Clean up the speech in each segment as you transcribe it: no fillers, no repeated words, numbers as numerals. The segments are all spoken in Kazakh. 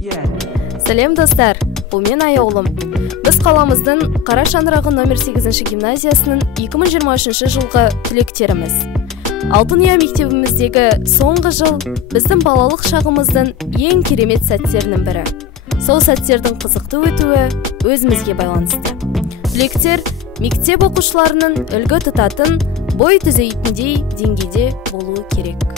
Сәлем достар, бұл мен Аяулым. Біз қаламыздың Қара шаңырағы номер 8 гимназиясының 2023 жылғы түлектеріміз. Алтын ұя мектебіміздегі соңғы жыл біздің балалық шағымыздың ең керемет сәттерінің бірі. Сол сәттердің қызықты өтуі өзімізге байланысты. Түлектер мектеп оқушыларының үлгі тұтатын, бой түзейтіндей деңгейде болуы керек.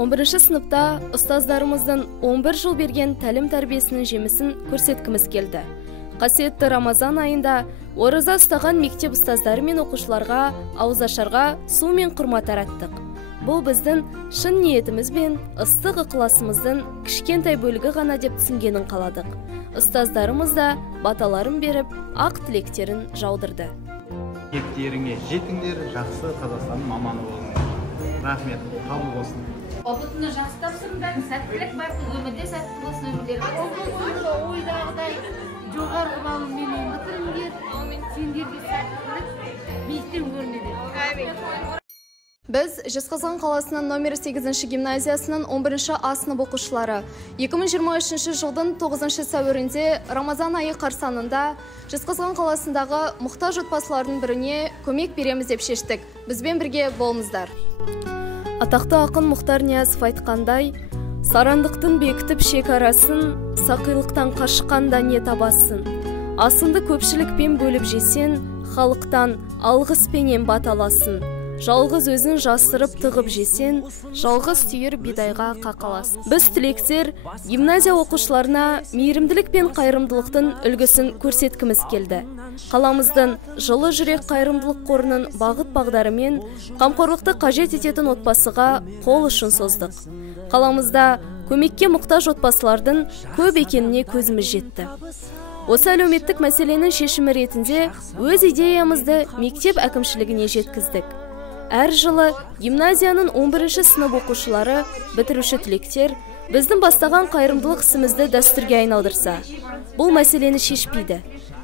Он бірінші сыныпта ұстаздарымыздың 11 жыл берген тәлім тәрбиесінің жемісін көрсеткіміз келді. Қасиетті Рамазан айында ораза ұстаған мектеп ұстаздары мен оқушыларға ауызашарға су мен құрма тараттық. Бұл біздің шын ниетіміз бен ыстық ықыласымыздың кішкентай бөлігі ғана деп түсінгенін қаладық. Ұстаздарымыз да баталарын беріп, ақ тілектерін жаудырды. Ниеттеріңе жетіңдер, жақсы Қазақстанның маманы болыңдар. Рахмет, қабыл болсын. Опытыны жақсы тапсырыңдар, сәттілік бар, өмірде сәтті болсын өмірлері. Ойдағыдай жоғарғы балымен бітіріңдер, сендерге сәттілік, биіктен көрінеді. Біз Жезқазған қаласының номер 8 гимназиясының 11 А сынып оқушылары 2023 жылдың 9 сәуірінде Рамазан айы қарсаңында Жезқазған қаласындағы мұқтаж отбасылардың біріне көмек береміз деп шештік. Бізбен бірге болыңыздар. Атақты ақын Мұхтар Ниязов айтқандай, сарандықтың бекітіп шекарасын, сақилықтан қашқанда не табасын. Асынды көпшілікпен бөліп жесен, халықтан алғыспенен баталасын. Жалғыз өзін жасырып тығып жесен, жалғыз түйір бидайға қақаласын. Біз түлектер гимназия оқушыларына мейірімділік пен қайырымдылықтың үлгісін көрсеткіміз келді. Қаламыздың жылы жүрек қайырымдылық қорының бағыт-бағдары мен қамқорлықты қажет ететін отбасыға қол ұшын создық. Қаламызда көмекке мұқтаж отбасылардың көп екеніне көзіміз жетті. Осы әлеуметтік мәселенің шешімі ретінде өз идеямызды мектеп әкімшілігіне жеткіздік. Әр жылы гимназияның 11 сынып оқушылары, бітіруші түлектер біздің бастаған қайырымдылық ісімізді дәстүрге айналдырса, бұл мәселені шешпейді,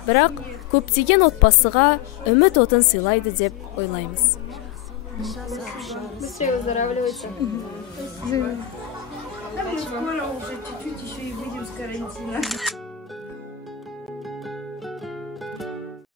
бірақ көптеген отбасыға үміт отын сыйлайды деп ойлаймыз. Быстрее выздоравливайте. Скоро уже чуть-чуть еще и выйдем с карантина.